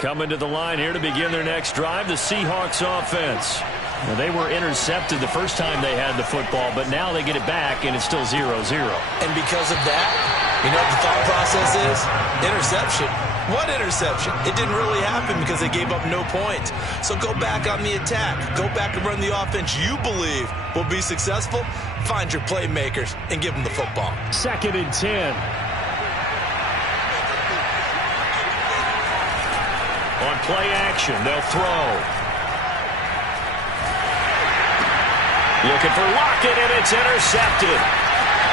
Coming to the line here to begin their next drive, the Seahawks offense. Well, they were intercepted the first time they had the football, but now they get it back, and it's still 0-0. And because of that, you know what the thought process is? Interception. What interception? It didn't really happen because they gave up no points. So go back on the attack. Go back and run the offense you believe will be successful. Find your playmakers and give them the football. 2nd and 10. On play action, they'll throw. Looking for Lockett, and it's intercepted.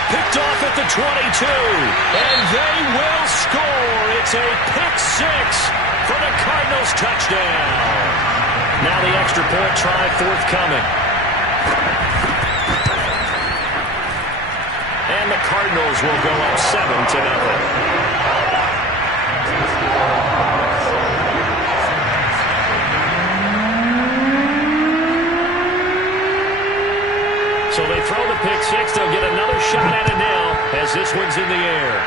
Picked off at the 22. And they will score. It's a pick six for the Cardinals touchdown. Now the extra point try forthcoming. And the Cardinals will go up 7-0. So they throw the pick six. They'll get another shot at it now as this one's in the air.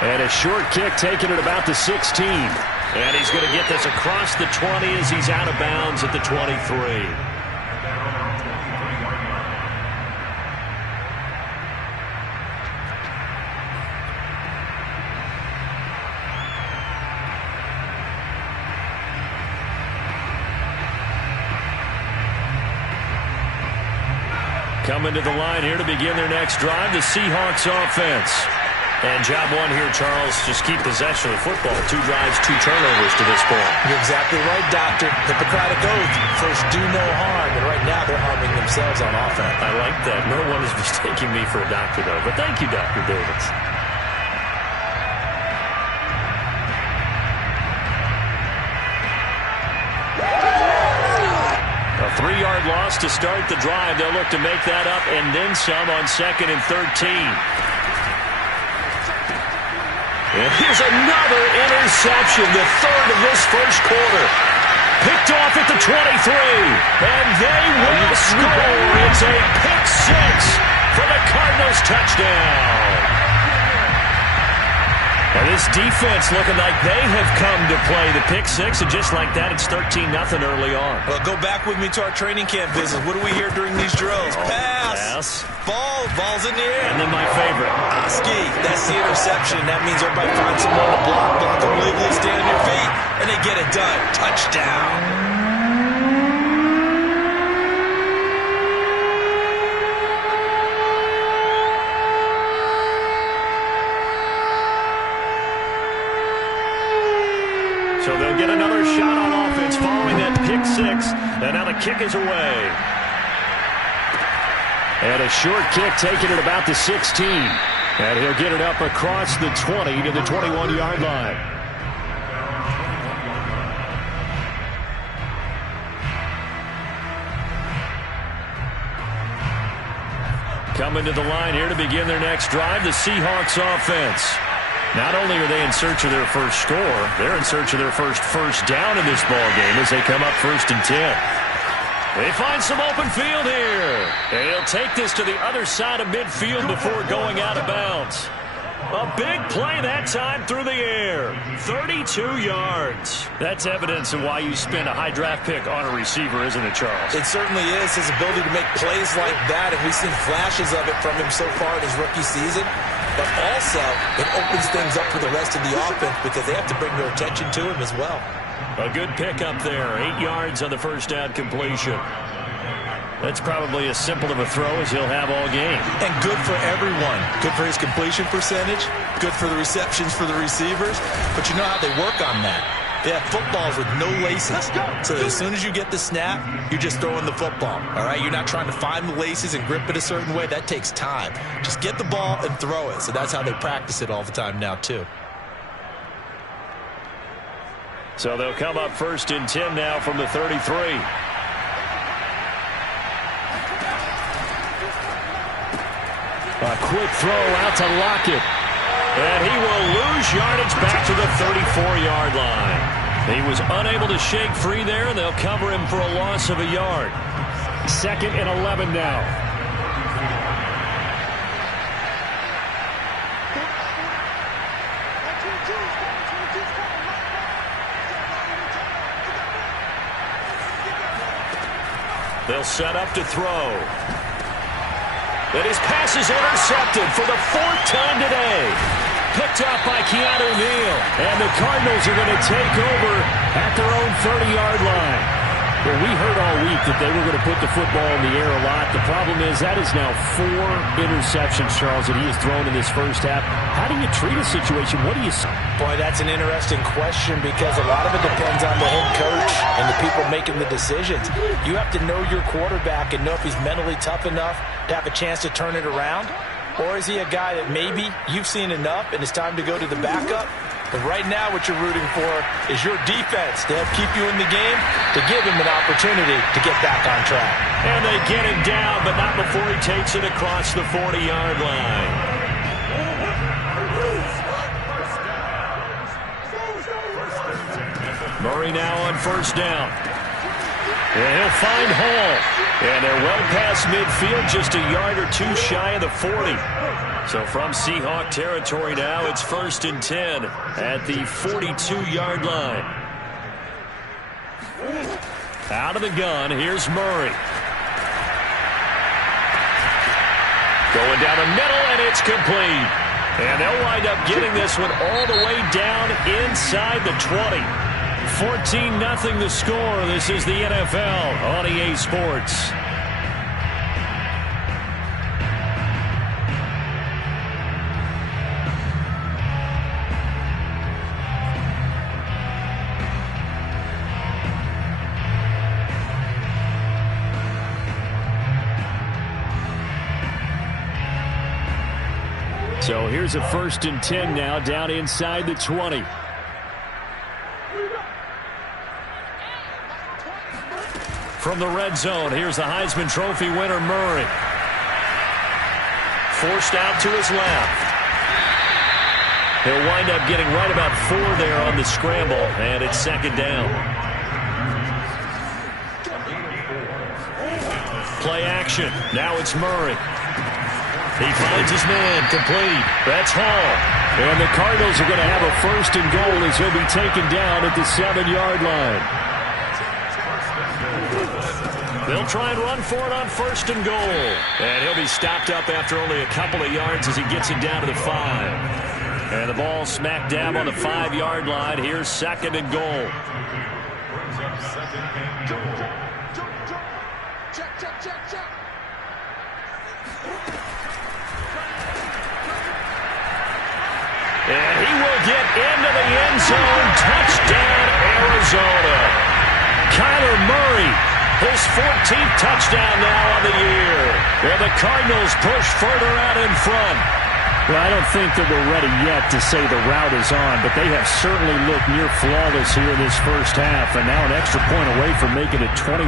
And a short kick taken at about the 16. And he's going to get this across the 20 as he's out of bounds at the 23. Coming to the line here to begin their next drive, the Seahawks offense. And job one here, Charles, just keep possession of the football. 2 drives, 2 turnovers to this point. You're exactly right, Doctor. Hippocratic oath. First, do no harm. And right now, they're harming themselves on offense. I like that. No one is mistaking me for a doctor, though. But thank you, Dr. Davis. A 3-yard loss to start the drive. They'll look to make that up and then some on 2nd and 13. And here's another interception, the 3rd of this first quarter. Picked off at the 23. And they will score. It's a pick six for the Cardinals touchdown. And this defense looking like they have come to play the pick six, and just like that, it's 13-0 early on. Well, go back with me to our training camp visit. What do we hear during these drills? Pass. Ball's in the air. And then my favorite. Ski. That's the interception. That means everybody finds someone to block them legally, stand on your feet, and they get it done. Touchdown. So they'll get another shot on offense following that pick six. And now the kick is away. And a short kick taken at about the 16. And he'll get it up across the 20 to the 21-yard line. Coming to the line here to begin their next drive, the Seahawks offense. Not only are they in search of their first score, they're in search of their first down in this ball game as they come up 1st and 10. They find some open field here. And he'll take this to the other side of midfield before going out of bounds. A big play that time through the air. 32 yards. That's evidence of why you spend a high draft pick on a receiver, isn't it, Charles? It certainly is. His ability to make plays like that, and we've seen flashes of it from him so far in his rookie season. But also, it opens things up for the rest of the offense because they have to bring their attention to him as well. A good pickup there. 8 yards on the first down completion. That's probably as simple of a throw as he'll have all game. And good for everyone. Good for his completion percentage. Good for the receptions for the receivers. But you know how they work on that. They have footballs with no laces. So as soon as you get the snap, you're just throwing the football. All right? You're not trying to find the laces and grip it a certain way. That takes time. Just get the ball and throw it. So that's how they practice it all the time now, too. So they'll come up 1st and 10 now from the 33. A quick throw out to Lockett. And he will lose yardage back to the 34-yard line. He was unable to shake free there, and they'll cover him for a loss of a yard. 2nd and 11 now. They'll set up to throw. And his pass is intercepted for the 4th time today. Picked up by Keanu Neal. And the Cardinals are going to take over at their own 30-yard line. Well, we heard all week that they were going to put the football in the air a lot. The problem is that is now 4 interceptions, Charles, that he has thrown in this first half. How do you treat a situation? What do you say? Boy, that's an interesting question because a lot of it depends on the head coach and the people making the decisions. You have to know your quarterback and know if he's mentally tough enough to have a chance to turn it around. Or is he a guy that maybe you've seen enough and it's time to go to the backup? But right now what you're rooting for is your defense to help keep you in the game, to give him an opportunity to get back on track. And they get him down, but not before he takes it across the 40-yard line. Murray now on first down. And he'll find Hall. And they're well past midfield, just a yard or two shy of the 40. So from Seahawk territory now, it's 1st and 10 at the 42-yard line. Out of the gun, here's Murray. Going down the middle, and it's complete. And they'll wind up getting this one all the way down inside the 20. 14-0 the score. This is the NFL on EA Sports. So here's a 1st and 10 now down inside the 20. From the red zone, here's the Heisman Trophy winner, Murray. Forced out to his left. He'll wind up getting right about 4 there on the scramble, and it's 2nd down. Play action. Now it's Murray. He finds his man, complete. That's Hall. And the Cardinals are going to have a 1st and goal as he'll be taken down at the 7-yard line. They'll try and run for it on 1st and goal. And he'll be stopped up after only a couple of yards as he gets it down to the 5. And the ball smack dab on the 5-yard line. Here's 2nd and goal. And he will get into the end zone. Touchdown, Arizona. Kyler Murray, his 14th touchdown now on the year. And the Cardinals push further out in front. Well, I don't think that we're ready yet to say the route is on, but they have certainly looked near flawless here in this first half, and now an extra point away from making it 21-0.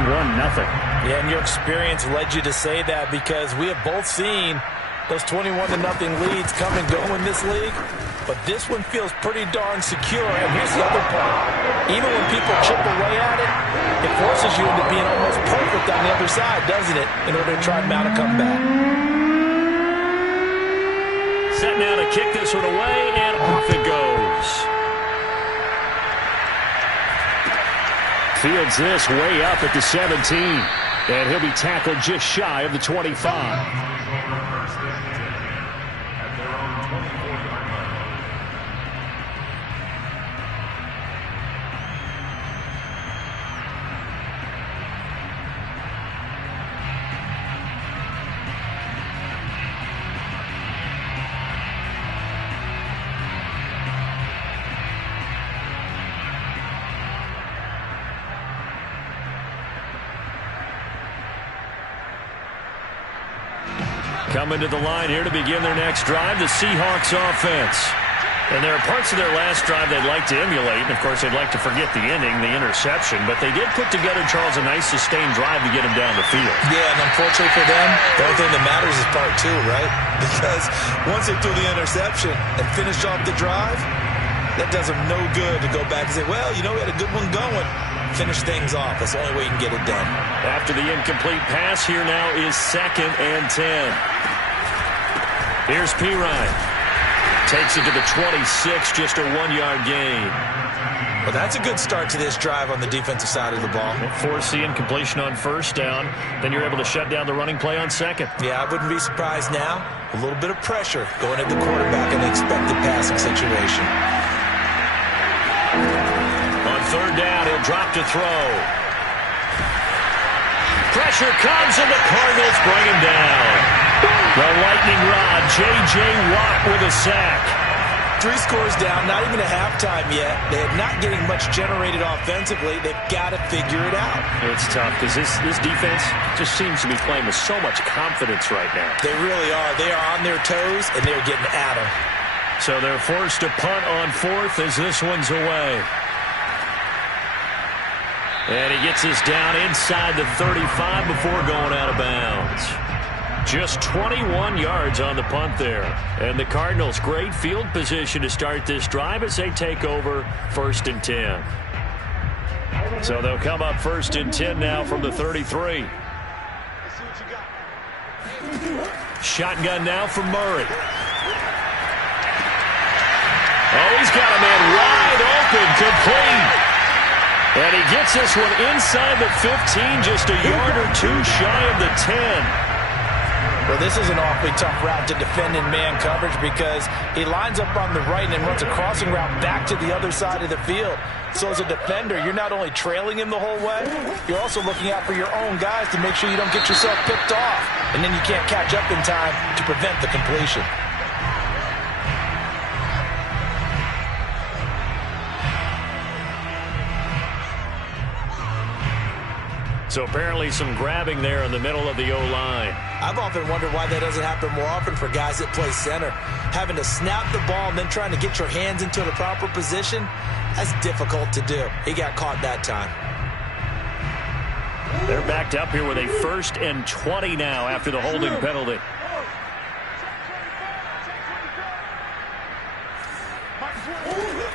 Yeah, and your experience led you to say that because we have both seen those 21-0 leads come and go in this league. But this one feels pretty darn secure. And here's the other part. Even when people chip away at it, it forces you into being almost perfect on the other side, doesn't it, in order to try and mount a comeback. Set now to kick this one away, and off it goes. Fields this way up at the 17. And he'll be tackled just shy of the 25. Coming to the line here to begin their next drive, the Seahawks offense. And there are parts of their last drive they'd like to emulate. And, of course, they'd like to forget the ending, the interception. But they did put together, Charles, a nice sustained drive to get him down the field. Yeah, and unfortunately for them, the only thing that matters is part 2, right? Because once they threw the interception and finished off the drive, that does them no good to go back and say, well, you know, we had a good one going. Finish things off. That's the only way you can get it done. After the incomplete pass, here now is 2nd and 10. Here's Pirine. Takes it to the 26, just a 1-yard gain. Well, that's a good start to this drive on the defensive side of the ball. Forcing completion on first down. Then you're able to shut down the running play on second. Yeah, I wouldn't be surprised now. A little bit of pressure going at the quarterback in the expected passing situation. On third down, he'll drop to throw. Pressure comes, and the Cardinals bring him down. The lightning rod, J.J. Watt with a sack. 3 scores down, not even a halftime yet. They're not getting much generated offensively. They've got to figure it out. It's tough because this defense just seems to be playing with so much confidence right now. They really are. They are on their toes, and they're getting at them. So they're forced to punt on fourth as this one's away. And he gets us down inside the 35 before going out of bounds. Just 21 yards on the punt there. And the Cardinals, great field position to start this drive as they take over 1st and 10. So they'll come up 1st and 10 now from the 33. Shotgun now from Murray. Oh, he's got a man wide open, complete. And he gets this one inside the 15, just a yard or two shy of the 10. Well, this is an awfully tough route to defend in man coverage because he lines up on the right and then runs a crossing route back to the other side of the field. So as a defender, you're not only trailing him the whole way, you're also looking out for your own guys to make sure you don't get yourself picked off. And then you can't catch up in time to prevent the completion. So apparently some grabbing there in the middle of the O-line. I've often wondered why that doesn't happen more often for guys that play center. Having to snap the ball and then trying to get your hands into the proper position, that's difficult to do. He got caught that time. They're backed up here with a 1st and 20 now after the holding penalty.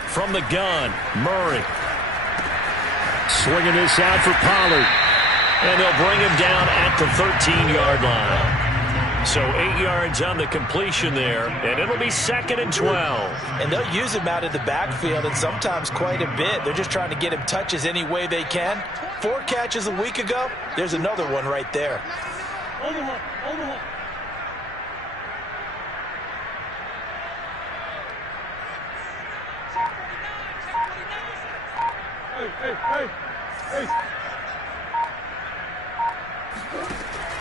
From the gun, Murray. Swinging this out for Pollard. And they'll bring him down at the 13-yard line. So 8 yards on the completion there, and it'll be 2nd and 12. And they'll use him out of the backfield, and sometimes quite a bit. They're just trying to get him touches any way they can. 4 catches a week ago, there's another one right there. Hey.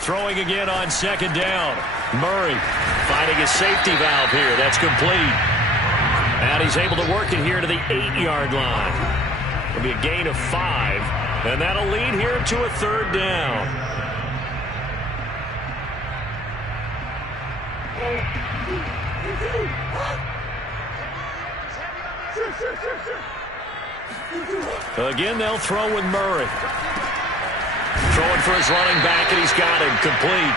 Throwing again on 2nd down. Murray finding a safety valve here. That's complete. And he's able to work it here to the 8-yard line. It'll be a gain of 5. And that'll lead here to a 3rd down. Again, they'll throw with Murray. Throwing for his running back, and he's got him complete.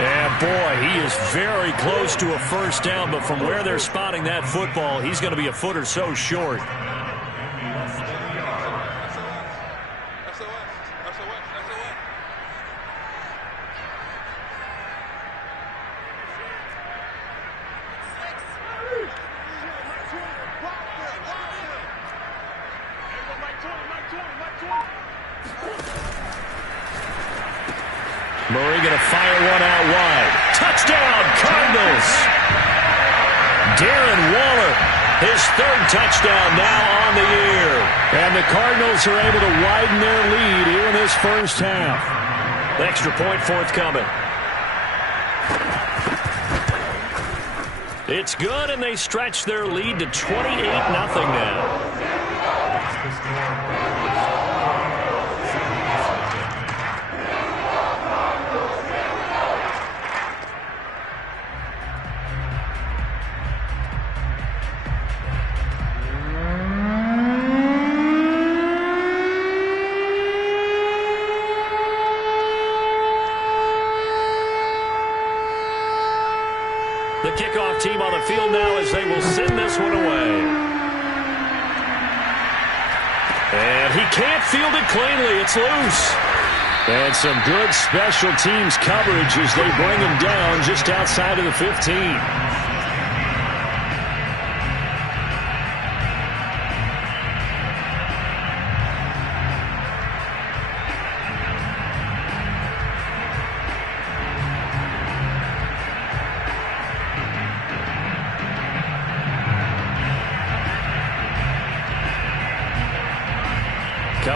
And, boy, he is very close to a 1st down, but from where they're spotting that football, he's going to be a foot or so short. Murray going to fire one out wide. Touchdown, Cardinals! Darren Waller, his 3rd touchdown now on the year. And the Cardinals are able to widen their lead here in this 1st half. Extra point forthcoming. It's good, and they stretch their lead to 28-0 now. The kickoff team on the field now as they will send this one away. And he can't field it cleanly. It's loose. And some good special teams coverage as they bring him down just outside of the 15.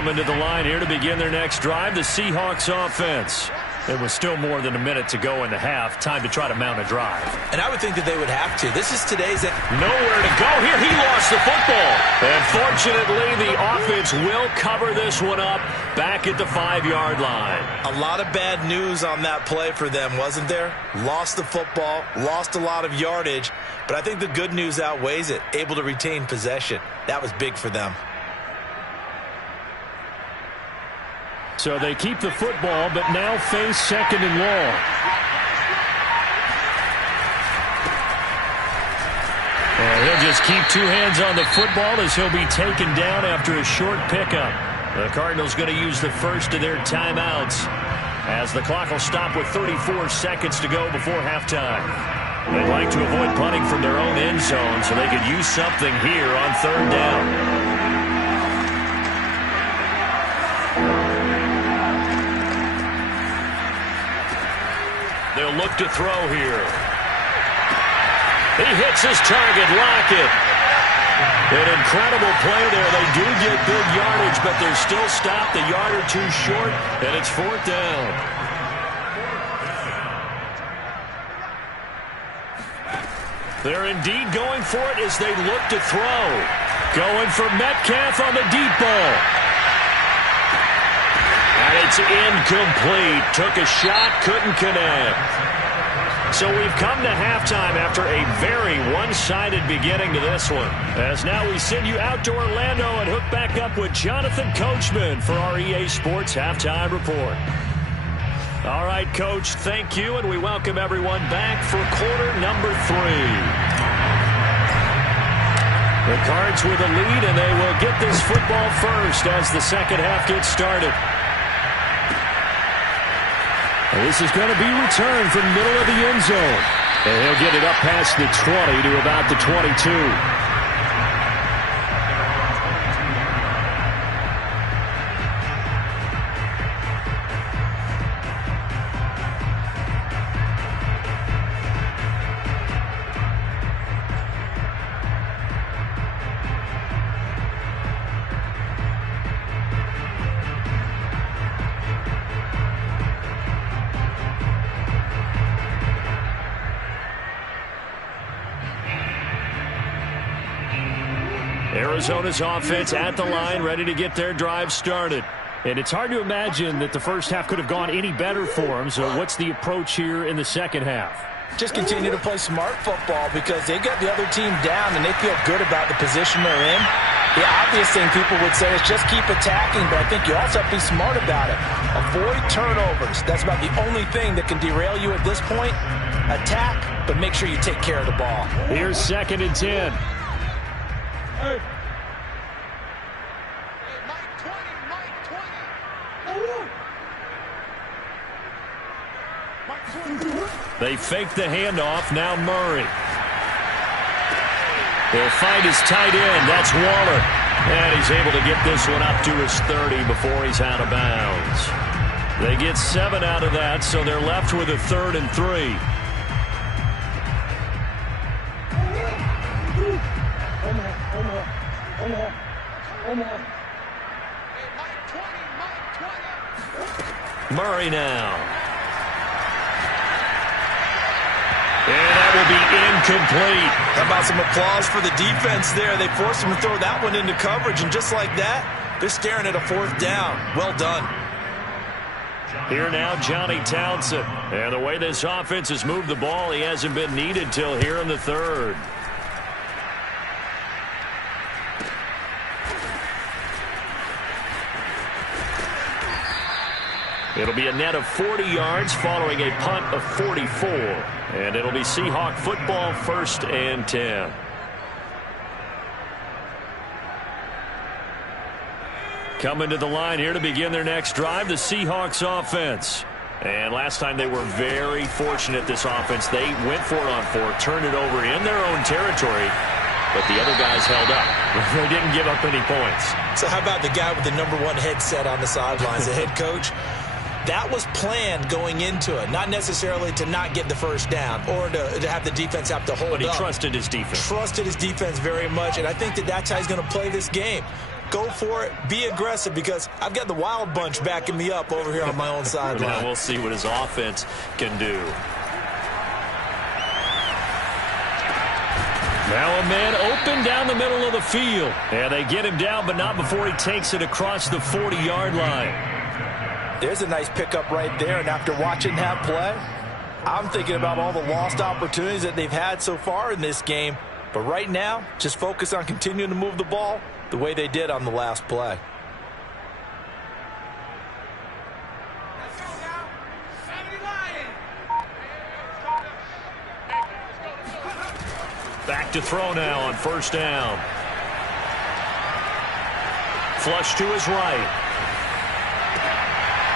Coming to the line here to begin their next drive, the Seahawks offense. It was still more than a minute to go in the half. Time to try to mount a drive. And I would think that they would have to. This is today's... Nowhere to go here. He lost the football. And fortunately, the offense will cover this one up back at the 5-yard line. A lot of bad news on that play for them, wasn't there? Lost the football, lost a lot of yardage. But I think the good news outweighs it. Able to retain possession. That was big for them. So they keep the football, but now face 2nd and long. And he'll just keep 2 hands on the football as he'll be taken down after a short pickup. The Cardinals going to use the first of their timeouts as the clock will stop with 34 seconds to go before halftime. They'd like to avoid punting from their own end zone so they could use something here on 3rd down. They'll look to throw here. He hits his target, Lockett. An incredible play there. They do get big yardage, but they're still stopped a yard or 2 short, and it's 4th down. They're indeed going for it as they look to throw. Going for Metcalf on the deep ball. And it's incomplete. Took a shot, couldn't connect. So we've come to halftime after a very one-sided beginning to this one. As now we send you out to Orlando and hook back up with Jonathan Coachman for our EA Sports Halftime Report. All right, Coach, thank you, and we welcome everyone back for quarter number 3. The Cards with a lead, and they will get this football first as the second half gets started. This is going to be returned from the middle of the end zone. And he'll get it up past the 20 to about the 22. Arizona's offense at the line, ready to get their drive started. And it's hard to imagine that the first half could have gone any better for them. So what's the approach here in the second half? Just continue to play smart football because they got the other team down and they feel good about the position they're in. The obvious thing people would say is just keep attacking, but I think you also have to be smart about it. Avoid turnovers. That's about the only thing that can derail you at this point. Attack, but make sure you take care of the ball. Here's 2nd and 10. Hey. They fake the handoff. Now Murray. He'll find his tight end. That's Waller. And he's able to get this one up to his 30 before he's out of bounds. They get 7 out of that, so they're left with a 3rd and 3. Murray now. And that will be incomplete. How about some applause for the defense there? They forced him to throw that one into coverage, and just like that, they're staring at a 4th down. Well done. Here now, Johnny Townsend. And the way this offense has moved the ball, he hasn't been needed till here in the 3rd. It'll be a net of 40 yards following a punt of 44. And it'll be Seahawk football, 1st and 10. Coming to the line here to begin their next drive, the Seahawks offense. And last time they were very fortunate, this offense. They went for it on 4, turned it over in their own territory, but the other guys held up. They didn't give up any points. So how about the guy with the #1 headset on the sidelines, the head coach? That was planned going into it, not necessarily to not get the first down or to have the defense have to hold up. But he trusted his defense. Trusted his defense very much, and I think that that's how he's going to play this game. go for it, be aggressive, because I've got the wild bunch backing me up over here on my own sideline. Now we'll see what his offense can do. Now a man open down the middle of the field. And they get him down, but not before he takes it across the 40-yard line. There's a nice pickup right there, and after watching that play, I'm thinking about all the lost opportunities that they've had so far in this game. But right now, just focus on continuing to move the ball the way they did on the last play. Back to throw now on first down. Flush to his right.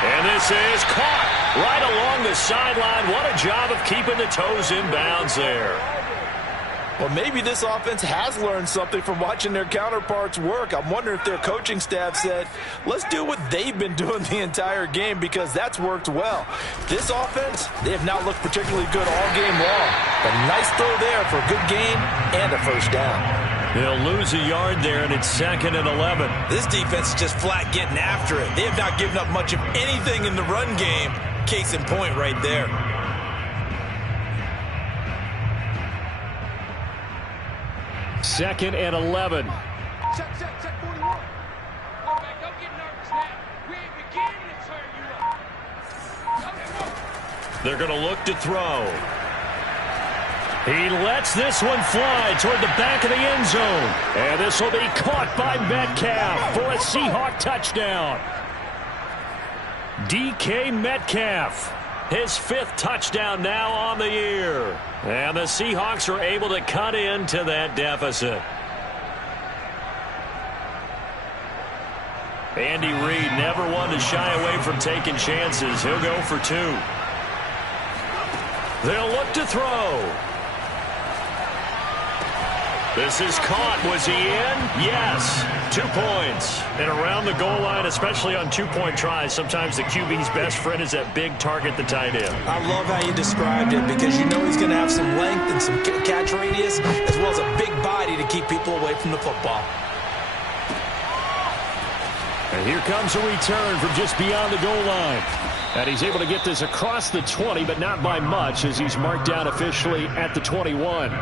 And this is caught right along the sideline. What a job of keeping the toes in bounds there. Well, maybe this offense has learned something from watching their counterparts work. I'm wondering if their coaching staff said, let's do what they've been doing the entire game, because that's worked well. This offense, they have not looked particularly good all game long. But nice throw there for a good gain and a first down. They'll lose a yard there, and it's 2nd and 11. This defense is just flat getting after it. They have not given up much of anything in the run game. Case in point right there. Second and 11. Check 41. Quarterback, don't get nervous now. We ain't beginning to turn you up. They're going to look to throw. He lets this one fly toward the back of the end zone. And this will be caught by Metcalf for a Seahawk touchdown. DK Metcalf, his 5th touchdown now on the year. And the Seahawks are able to cut into that deficit. Andy Reid never one to shy away from taking chances. He'll go for 2. They'll look to throw. This is caught. Was he in? Yes. 2 points. And around the goal line, especially on 2-point tries, sometimes the QB's best friend is that big target, the tight end. I love how you described it, because you know he's going to have some length and some catch radius, as well as a big body to keep people away from the football. And here comes a return from just beyond the goal line. And he's able to get this across the 20, but not by much, as he's marked down officially at the 21.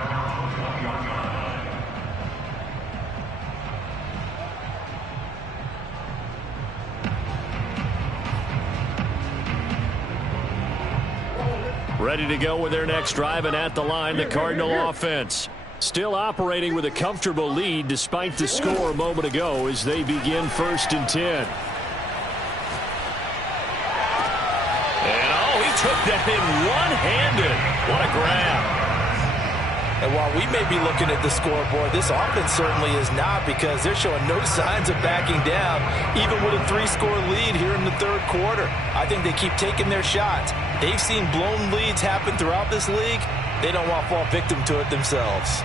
Ready to go with their next drive, and at the line, the Cardinal offense. Still operating with a comfortable lead despite the score a moment ago as they begin 1st and 10. And he took that in one-handed. What a grab. And while we may be looking at the scoreboard, this offense certainly is not, because they're showing no signs of backing down, even with a 3-score lead here in the 3rd quarter. I think they keep taking their shots. They've seen blown leads happen throughout this league. They don't want to fall victim to it themselves.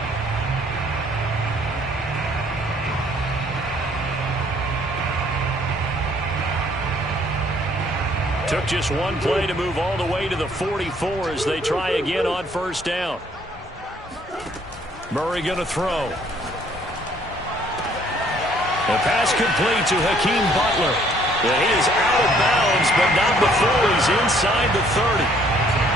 Took just one play to move all the way to the 44 as they try again on first down. Murray going to throw. The pass complete to Hakeem Butler. He is out of bounds, but not before he's inside the 30.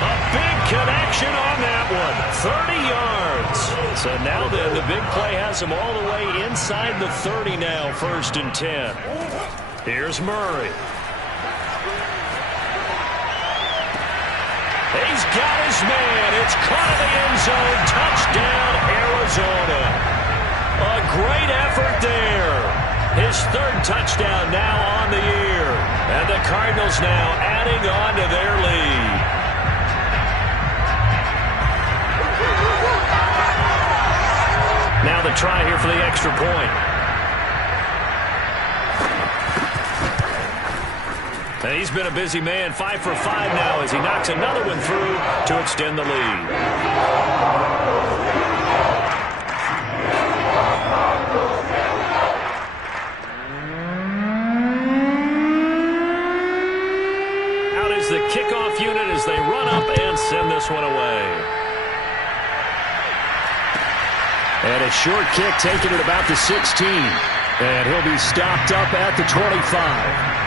A big connection on that one. 30 yards. So now then, the big play has him all the way inside the 30 now, 1st and 10. Here's Murray. He's got his man. It's caught in the end zone. Touchdown, Arizona. A great effort there. His 3rd touchdown now on the year. And the Cardinals now adding on to their lead. Now the try here for the extra point. And he's been a busy man, 5 for 5 now as he knocks another one through to extend the lead. Out is the kickoff unit as they run up and send this one away. And a short kick taken at about the 16. And he'll be stopped up at the 25.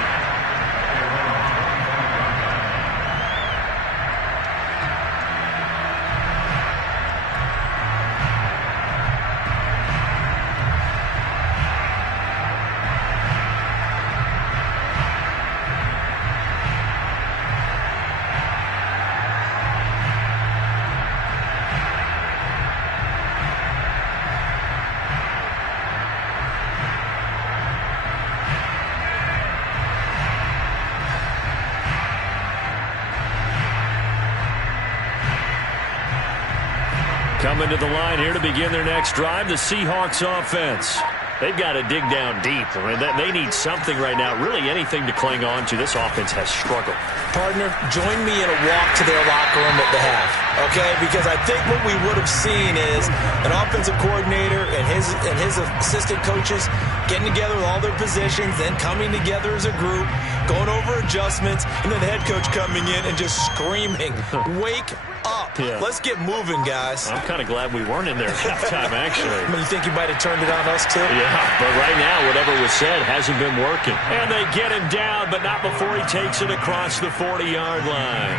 Coming to the line here to begin their next drive, the Seahawks offense. They've got to dig down deep. I mean, they need something right now, really anything to cling on to. This offense has struggled. Partner, join me in a walk to their locker room at the half, okay? Because I think what we would have seen is an offensive coordinator and his assistant coaches getting together with all their positions, then coming together as a group, going over adjustments, and then the head coach coming in and just screaming, wake up. Yeah. Let's get moving, guys. I'm kind of glad we weren't in there at halftime, actually. You think you might have turned it on us, too? Yeah, but right now, whatever was said hasn't been working. And they get him down, but not before he takes it across the 40-yard line.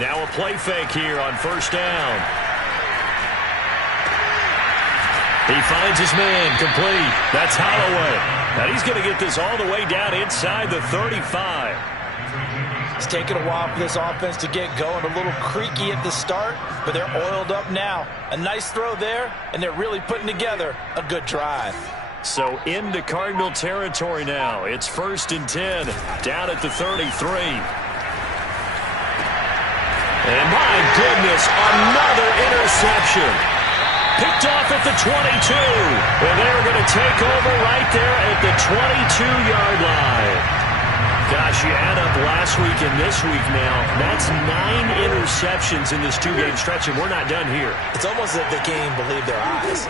Now a play fake here on first down. He finds his man, complete. That's Holloway. Now he's going to get this all the way down inside the 35. It's taken a while for this offense to get going. A little creaky at the start, but they're oiled up now. A nice throw there, and they're really putting together a good drive. So into Cardinal territory now. It's 1st and 10, down at the 33. And my goodness, another interception. Picked off at the 22. And they're going to take over right there at the 22-yard line. Gosh, you add up last week and this week now. That's 9 interceptions in this two-game stretch, and we're not done here. It's almost as if they can't even believe their eyes.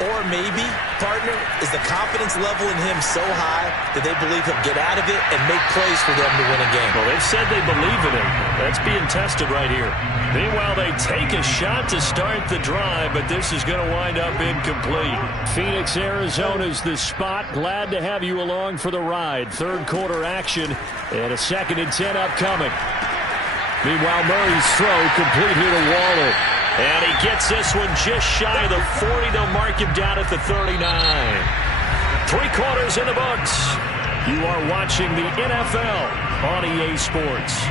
Or maybe, partner, is the confidence level in him so high that they believe he'll get out of it and make plays for them to win a game. Well, they've said they believe in him. That's being tested right here. Meanwhile, they take a shot to start the drive, but this is going to wind up incomplete. Phoenix, Arizona's the spot. Glad to have you along for the ride. Third quarter action and a 2nd and 10 upcoming. Meanwhile, Murray's throw complete here to Waller. And he gets this one just shy of the 40. They'll mark him down at the 39. 3 quarters in the books. You are watching the NFL on EA Sports.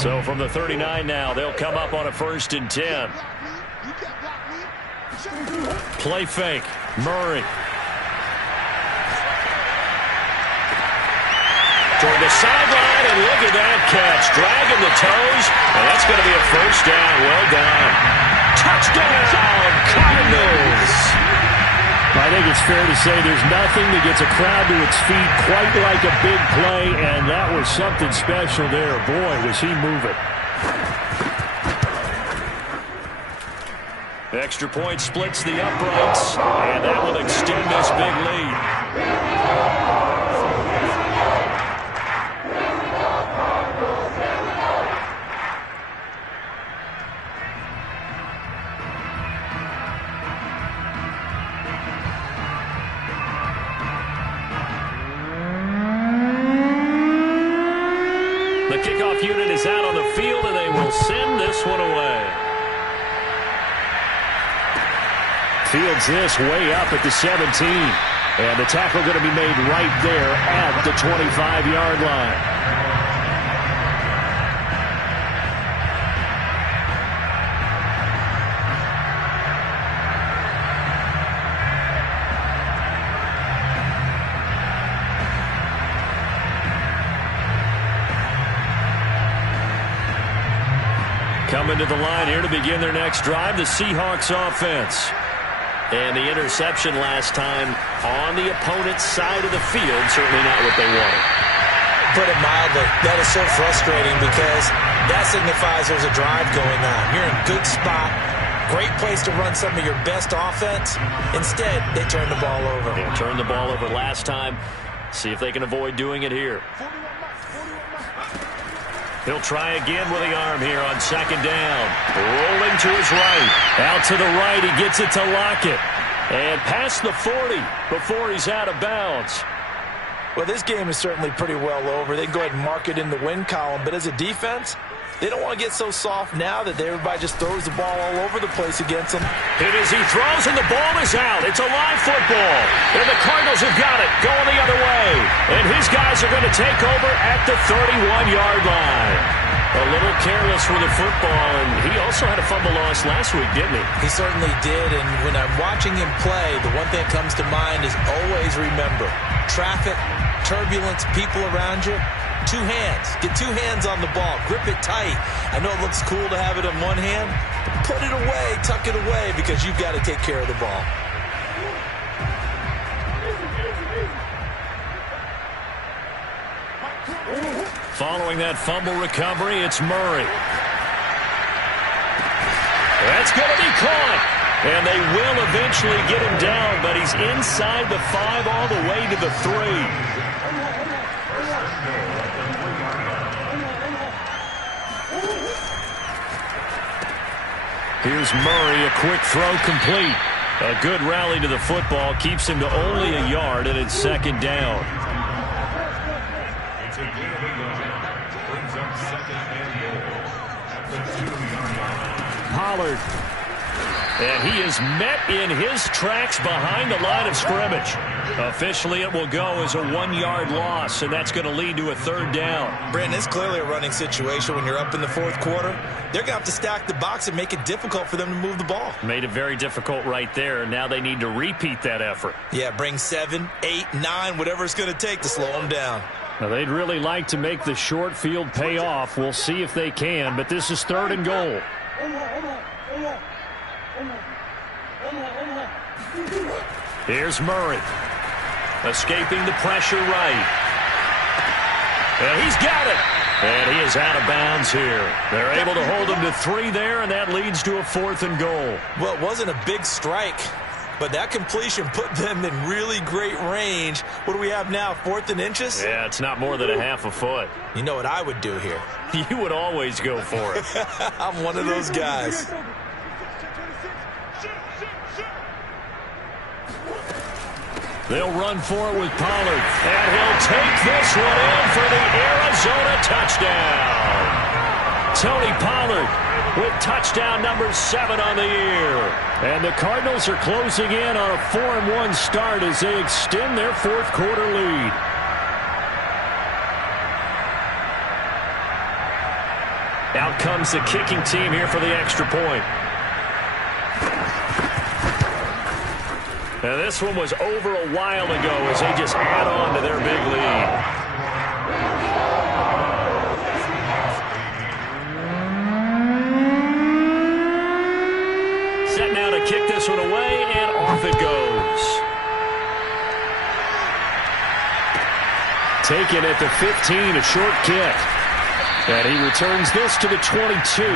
So from the 39 now, they'll come up on a 1st and 10. Play fake. Murray. Toward the sideline, and look at that catch. Dragging the toes, and that's going to be a 1st down. Well done. Touchdown, Cardinals. I think it's fair to say there's nothing that gets a crowd to its feet quite like a big play, and that was something special there. Boy, was he moving. Extra point splits the uprights, and that will extend this big lead. The kickoff unit is out on the field, and they will send this one away. Fields this way up at the 17. And the tackle going to be made right there at the 25-yard line. Coming to the line here to begin their next drive, the Seahawks offense. And the interception last time on the opponent's side of the field, certainly not what they wanted. Put it mildly, that is so frustrating because that signifies there's a drive going on. You're in a good spot, Great place to run some of your best offense. Instead, they turn the ball over. They turned the ball over last time. See if they can avoid doing it here. He'll try again with the arm here on second down. Rolling to his right. Out to the right. He gets it to Lockett. And past the 40 before he's out of bounds. Well, this game is certainly pretty well over. They can go ahead and mark it in the win column. But as a defense, they don't want to get so soft now that everybody just throws the ball all over the place against them. It is, he throws and the ball is out. It's a live football. And the Cardinals have got it going the other way. And his guys are going to take over at the 31-yard line. A little careless with the football, and he also had a fumble loss last week, didn't he? He certainly did, and when I'm watching him play, the one thing that comes to mind is always remember, traffic, turbulence, people around you, two hands. Get two hands on the ball. Grip it tight. I know it looks cool to have it in one hand, but put it away, tuck it away, because you've got to take care of the ball. Following that fumble recovery, it's Murray. That's going to be caught. And they will eventually get him down, but he's inside the 5 all the way to the 3. Here's Murray, a quick throw complete. A good rally to the football keeps him to only a yard, and it's second down. Pollard. And he is met in his tracks behind the line of scrimmage. Officially, it will go as a 1-yard loss, and that's going to lead to a third down. Brandon, it's clearly a running situation when you're up in the fourth quarter. They're going to have to stack the box and make it difficult for them to move the ball. Made it very difficult right there. Now they need to repeat that effort. Yeah, bring 7, 8, 9, whatever it's going to take to slow them down. Now, they'd really like to make the short field pay off. We'll see if they can, but this is 3rd and goal. Here's Murray. Escaping the pressure right. And he's got it. And he is out of bounds here. They're able to hold him to 3 there, and that leads to a 4th and goal. Well, it wasn't a big strike, but that completion put them in really great range. What do we have now, 4th and inches? Yeah, it's not more than a half a foot. You know what I would do here? You would always go for it. I'm one of those guys. They'll run for it with Pollard. And he'll take this one in for the Arizona touchdown. Tony Pollard with touchdown number 7 on the year. And the Cardinals are closing in on a 4-1 start as they extend their fourth quarter lead. Out comes the kicking team here for the extra point. Now this one was over a while ago as they just add on to their big lead. Set now to kick this one away, and off it goes. Taken at the 15, a short kick. And he returns this to the 22.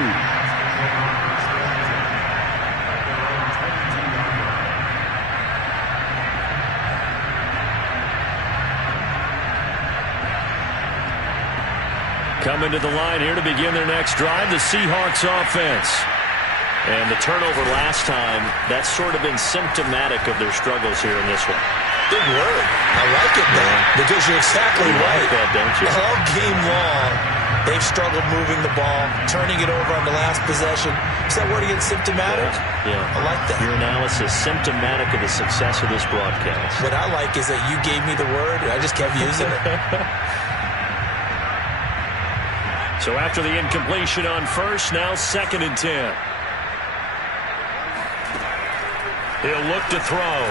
Coming to the line here to begin their next drive, the Seahawks offense. And the turnover last time, that's sort of been symptomatic of their struggles here in this one. Big word. I like it now because you're exactly right. Like that, don't you? All game long, they've struggled moving the ball, turning it over on the last possession. Is that word again, symptomatic? Yeah. I like that. Your analysis, symptomatic of the success of this broadcast. What I like is that you gave me the word, and I just kept using it. So after the incompletion on first, now 2nd and 10. He'll look to throw.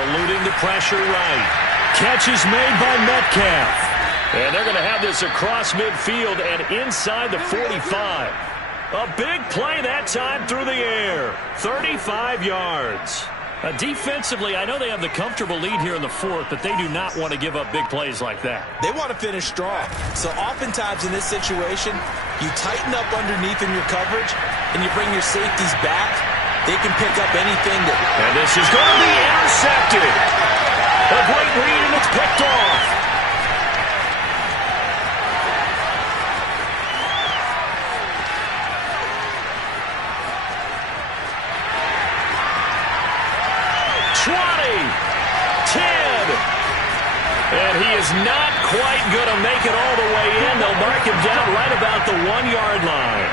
Eluding the pressure right. Catch is made by Metcalf. And they're going to have this across midfield and inside the 45. A big play that time through the air. 35 yards. Defensively, I know they have the comfortable lead here in the fourth, but they do not want to give up big plays like that. They want to finish strong. So oftentimes in this situation, you tighten up underneath in your coverage, and you bring your safeties back. They can pick up anything that... And this is going to be intercepted. A great read, and it's picked off. And he is not quite going to make it all the way in. They'll mark him down right about the 1-yard line.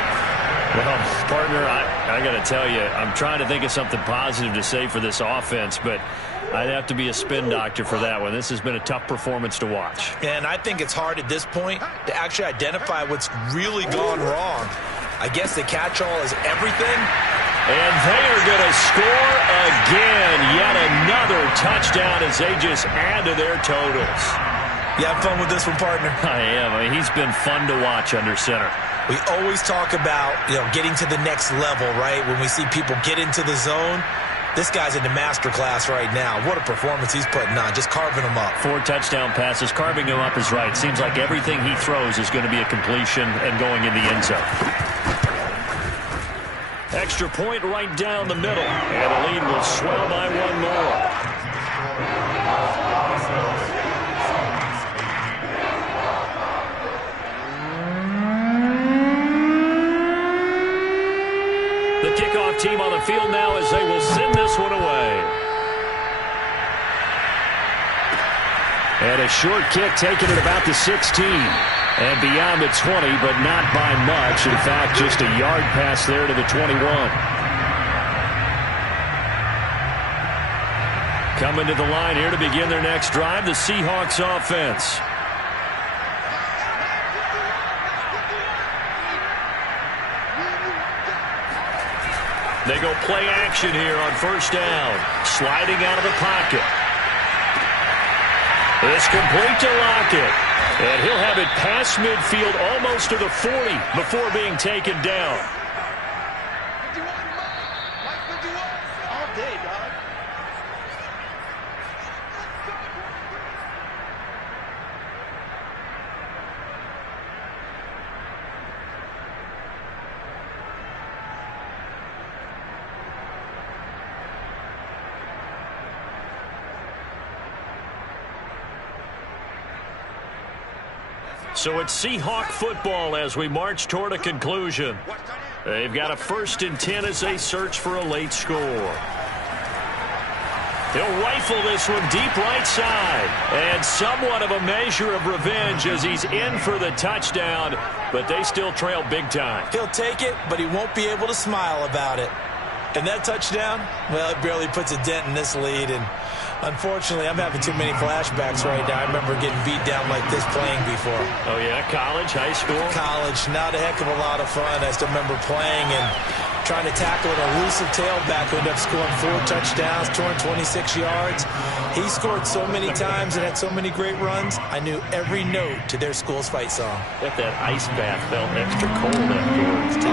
Well, partner, I got to tell you, I'm trying to think of something positive to say for this offense, but I'd have to be a spin doctor for that one. This has been a tough performance to watch. And I think it's hard at this point to actually identify what's really gone wrong. I guess the catch-all is everything. And they are going to score again. Yet another touchdown as they just add to their totals. You have fun with this one, partner? I am. I mean, he's been fun to watch under center. We always talk about, getting to the next level, right? When we see people get into the zone, this guy's in the master class right now. What a performance he's putting on, just carving them up. 4 touchdown passes. Carving him up is right. Seems like everything he throws is going to be a completion and going in the end zone. Extra point right down the middle. And the lead will swell by 1 more. The kickoff team on the field now as they will send this one away. And a short kick taken at about the 16. And beyond the 20, but not by much. In fact, just a yard pass there to the 21. Coming to the line here to begin their next drive, the Seahawks offense. They go play action here on first down. Sliding out of the pocket. It's complete to Lockett. And he'll have it past midfield almost to the 40 before being taken down. All day, dog. So it's Seahawk football as we march toward a conclusion. They've got a 1st and 10 as they search for a late score. He'll rifle this one deep right side. And somewhat of a measure of revenge as he's in for the touchdown, but they still trail big time. He'll take it, but he won't be able to smile about it. And that touchdown, well, it barely puts a dent in this lead. And unfortunately, I'm having too many flashbacks right now. I remember getting beat down like this playing before. Oh, yeah? College, high school? College. Not a heck of a lot of fun. I still remember playing and trying to tackle an elusive tailback who ended up scoring 4 touchdowns, 226 yards. He scored so many times and had so many great runs, I knew every note to their school's fight song. Bet that ice bath felt extra cold afterwards, too.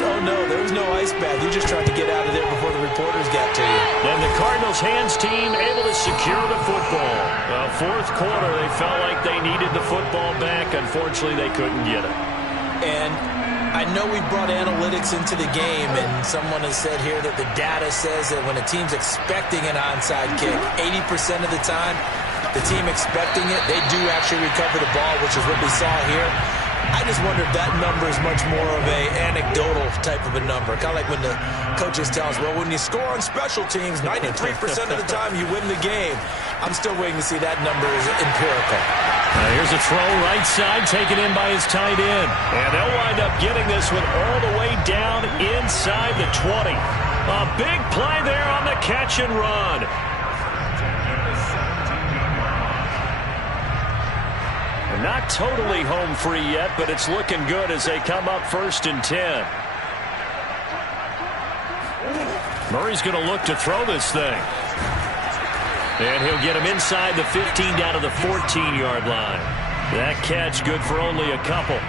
Oh, no, there was no ice bath. You just tried to get out of there before the reporters got to you. Then the Cardinals' hands team able to secure the football. Well, 4th quarter, they felt like they needed the football back. Unfortunately, they couldn't get it. And I know we brought analytics into the game, and someone has said here that the data says that when a team's expecting an onside kick, 80% of the time, the team expecting it, they do actually recover the ball, which is what we saw here. I just wonder if that number is much more of a anecdotal type of a number. Kind of like when the coaches tell us, well, when you score on special teams, 93% of the time you win the game. I'm still waiting to see that number is empirical. Here's a throw right side taken in by his tight end. And they'll wind up getting this one all the way down inside the 20. A big play there on the catch and run. Not totally home free yet, but it's looking good as they come up 1st and 10. Murray's going to look to throw this thing. And he'll get him inside the 15 down to the 14-yard line. That catch good for only a couple.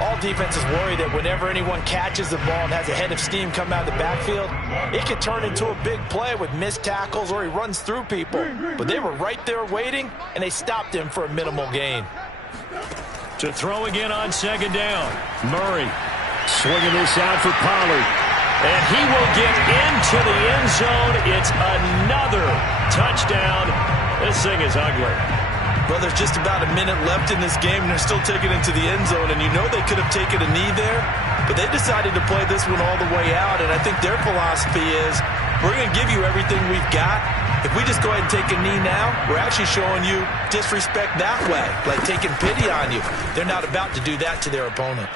All defenses worry that whenever anyone catches the ball and has a head of steam come out of the backfield, it could turn into a big play with missed tackles or he runs through people. But they were right there waiting, and they stopped him for a minimal gain. To throw again on second down. Murray swinging this out for Pollard. And he will get into the end zone. It's another touchdown. This thing is ugly. Well, there's just about a minute left in this game, and they're still taking it to the end zone. And you know they could have taken a knee there, but they decided to play this one all the way out. And I think their philosophy is, we're going to give you everything we've got. If we just go ahead and take a knee now, we're actually showing you disrespect that way, like taking pity on you. They're not about to do that to their opponent.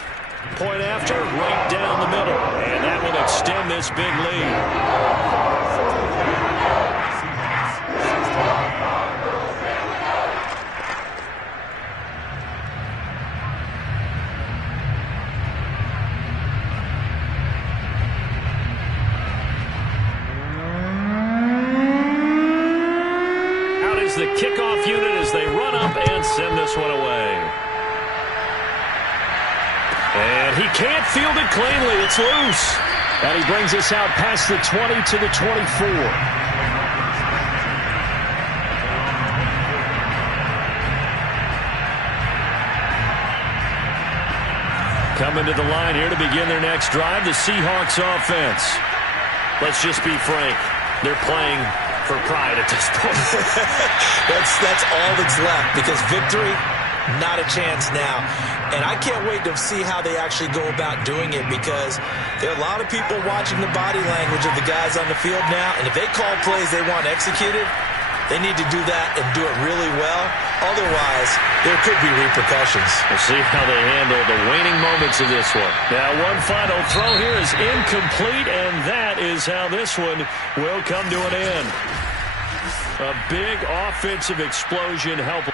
Point after, right down the middle. And that will extend this big lead. The kickoff unit as they run up and send this one away. And he can't field it cleanly. It's loose. And he brings us out past the 20 to the 24. Coming to the line here to begin their next drive, the Seahawks offense. Let's just be frank. They're playing for pride at this point. That's all that's left, because victory, not a chance now. And I can't wait to see how they actually go about doing it, because there are a lot of people watching the body language of the guys on the field now, and if they call plays they want executed, they need to do that and do it really well. Otherwise, there could be repercussions. We'll see how they handle the waning moments of this one. Now, one final throw here is incomplete, and that is how this one will come to an end. A big offensive explosion help.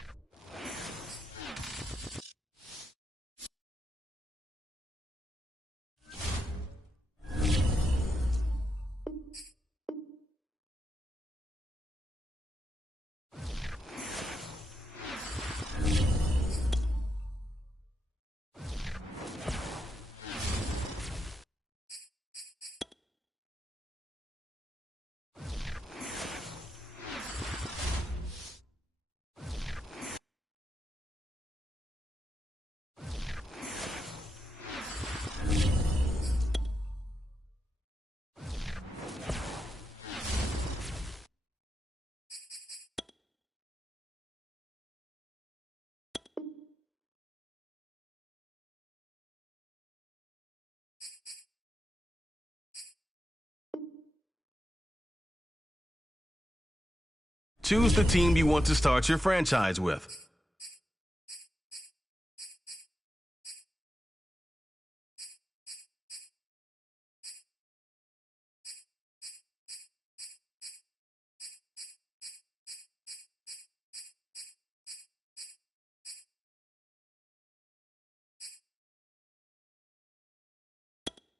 Choose the team you want to start your franchise with.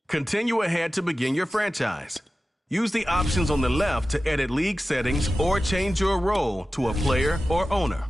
Continue ahead to begin your franchise. Use the options on the left to edit league settings or change your role to a player or owner.